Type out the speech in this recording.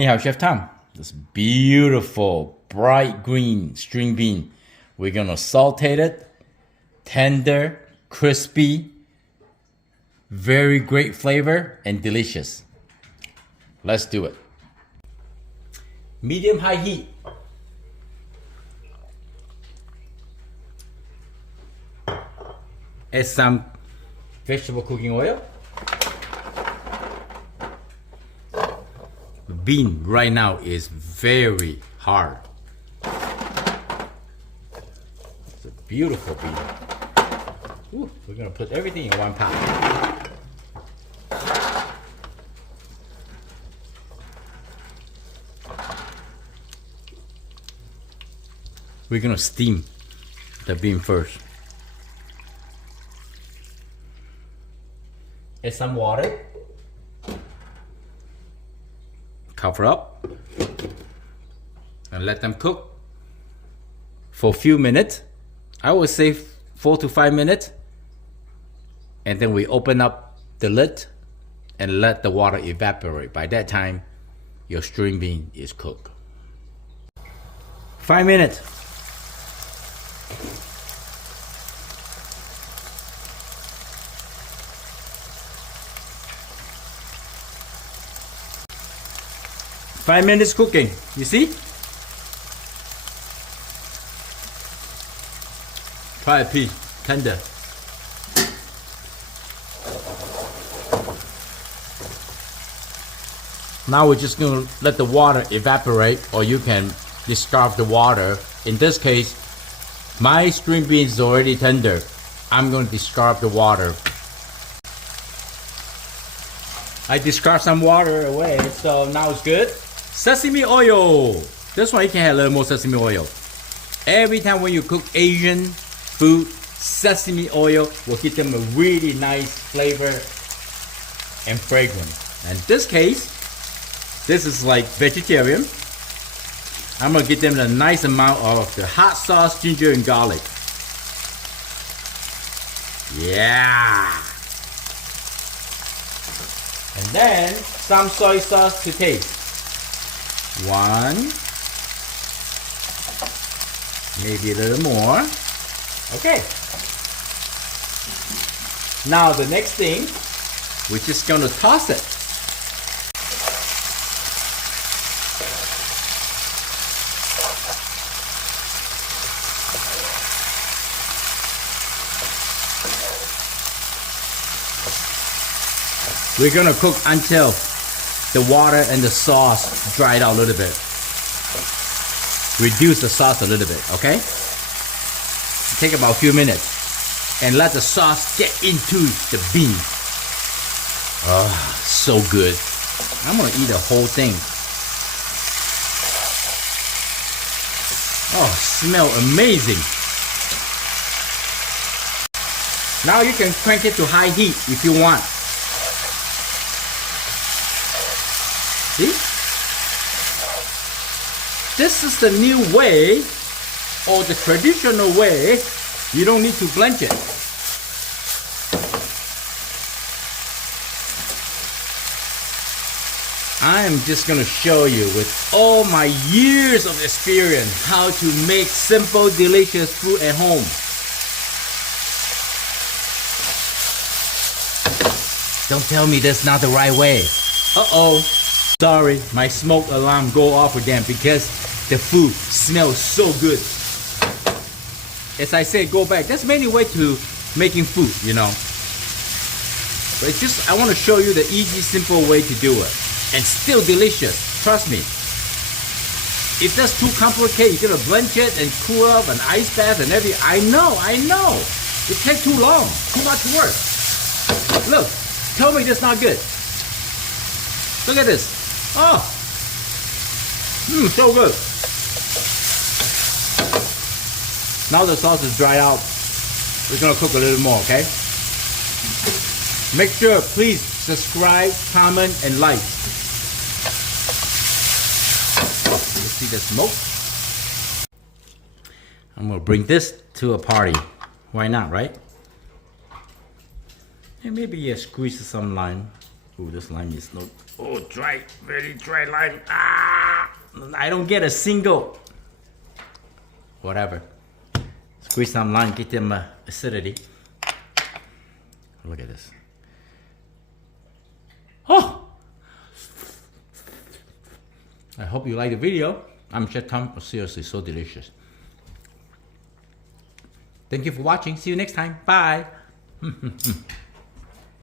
Anyhow, Chef Tom, this beautiful bright green string bean. We're gonna saute it, tender, crispy, very great flavor and delicious. Let's do it. Medium high heat. Add some vegetable cooking oil. The bean right now is very hard. It's a beautiful bean. Ooh, we're gonna put everything in one pot. We're gonna steam the bean first. Add some water. Cover up and let them cook for a few minutes. I would say 4 to 5 minutes, and then we open up the lid and let the water evaporate. By that time, your string bean is cooked. 5 minutes. Five minutes cooking, you see? Try a piece, tender. Now we're just gonna let the water evaporate, or you can discard the water. In this case, my string beans is already tender. I'm gonna discard the water. I discard some water away, so now it's good. Sesame oil. This one you can have a little more sesame oil. Every time when you cook Asian food, sesame oil will give them a really nice flavor and fragrance. And in this case, this is like vegetarian. I'm gonna give them a nice amount of the hot sauce, ginger and garlic. Yeah. And then some soy sauce to taste. 1, maybe a little more. Okay. Now the next thing, we're just gonna toss it. We're gonna cook until the water and the sauce dried out a little bit. Reduce the sauce a little bit, okay? Take about a few minutes and let the sauce get into the bean. Oh, so good. I'm gonna eat the whole thing. Oh, smell amazing. Now you can crank it to high heat if you want. See? This is the new way, or the traditional way. You don't need to blanch it. I am just going to show you with all my years of experience how to make simple, delicious food at home. Don't tell me that's not the right way. Uh-oh. Sorry, my smoke alarm go off again because the food smells so good. As I said, go back. There's many ways to making food, you know. But it's just, I want to show you the easy, simple way to do it. And still delicious, trust me. If that's too complicated, you're gonna blanch it and cool up and ice bath and everything. I know. It takes too long, too much work. Look, tell me that's not good. Look at this. Oh, so good. Now the sauce is dried out. We're gonna cook a little more, okay? Make sure, please subscribe, comment, and like. You see the smoke? I'm gonna bring this to a party. Why not, right? And maybe squeeze some lime. Ooh, this lime is not Oh, dry, very dry lime. Ah, I don't get a single. Whatever. Squeeze some lime, get them acidity. Look at this. Oh! I hope you like the video. I'm Chef Tom. Seriously, so delicious. Thank you for watching. See you next time. Bye.